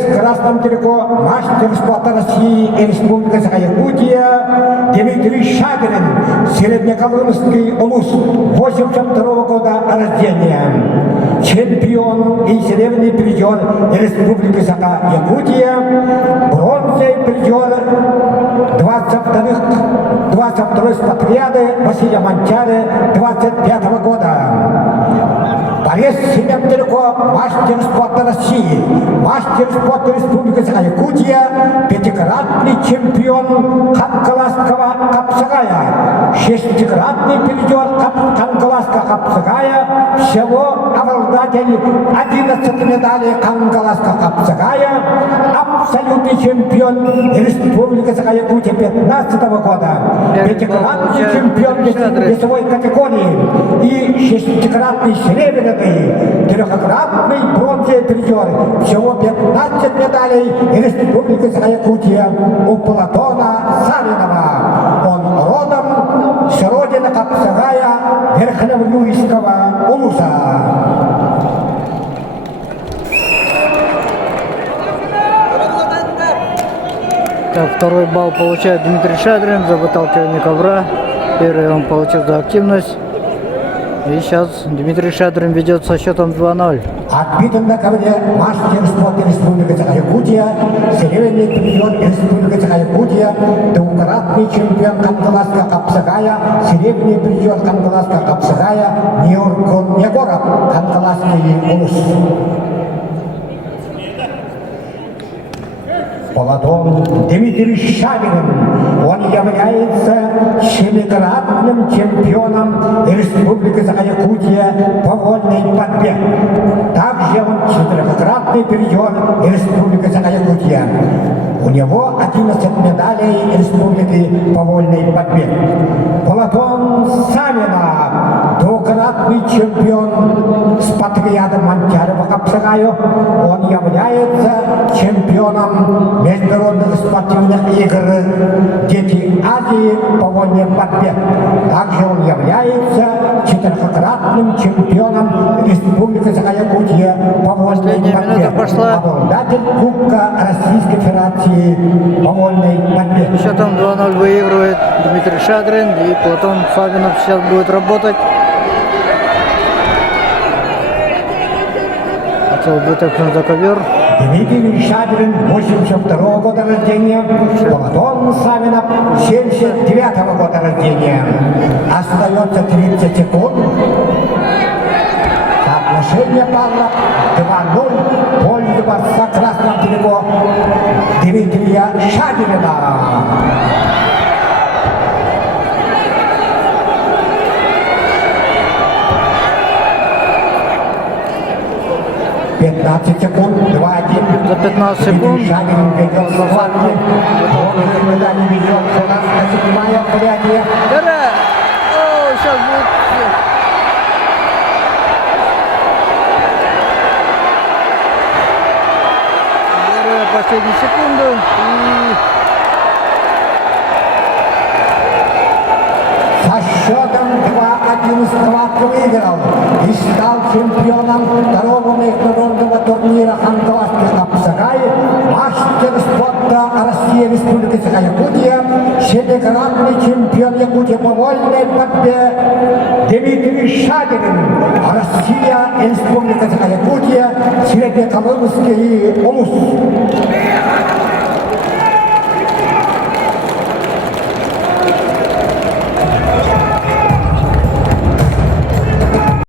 красном трико мастер спорта России и Республики Саха-Якутия Дмитрий Шадрин, Среднеколымский улус, 82 года рождения. Чемпион и серебряный призер Республики Саха-Якутия, бронзовый призер 22-й спартакиады Василия Манчары 25 года. Борис Сементерко, мастер спорта России, мастер спорта Республики Саха-Якутия, пятикратный чемпион Канкаласского Капсагая, шестикратный призер Канкаласского Капсагая, всего обладатель 11 медалей Канкаласского Капсагая, абсолютный чемпион Республики Саха-Якутия 15 года, пятикратный чемпион весовой категории и шестикратный серебряный, трехкратный бронзовый призер. Всего 15 медалей Республики Саха-Якутия у Платона Савинова. Он родом с родины Капсагая Верхневлюйского улуса. Так, второй балл получает Дмитрий Шадрин за выталкивание ковра. Первый он получил за активность. И сейчас Дмитрий Шадрин ведет со счетом 2-0. Отбитым на ковре мастер спорта Республики Саха-Якутия, серебряный призер Республики Саха-Якутия, двукратный чемпион Канкаласского Капсагая, серебряный призер Канкаласского Капсагая, Егоров, Канкаласский улус. Платон Дмитрий Шадрин, он является семикратным чемпионом Республики Саха-Якутия по вольной борьбе. Также он четырехкратный призер Республики Саха-Якутия. У него 11 медалей Республики по вольной борьбе. Платон Савина, двукратный чемпион спартакиады Манчарова Капсагаю. Он является чемпионом международных спортивных игр «Дети Азии» по вольной борьбе. Также он является четырехкратным чемпионом Республики Саха-Якутия по вольной борьбе. Обладатель Кубка Российской Федерации по вольной борьбе. Счетом 2-0 выигрывает Дмитрий Шадрин, и Платон Савинов сейчас будет работать. Хотел вытолкнуть за ковер. Дмитрий Шадрин, 82 года рождения, Платон Савинов, 79 года рождения. Остается 30 секунд. Соотношение баллов 2-0 в пользу борца красного берега Дмитрия Шадрина. 15 секунд, 2-1. За 15 секунд. Шадрин ведет Славки. Он медали ведет 17-я порядке. Сейчас будет. Последние секунды. Со счетом 2-1 Славки выиграл и стал чемпионом второго международного турнира Канкаласского Капсагая, мастер спорта России Республики Саха-Якутия, семикратный чемпион Якутии по вольной борьбе Дмитрий Шадрин, Россия Республика Саха-Якутия, Среднеколымский улус.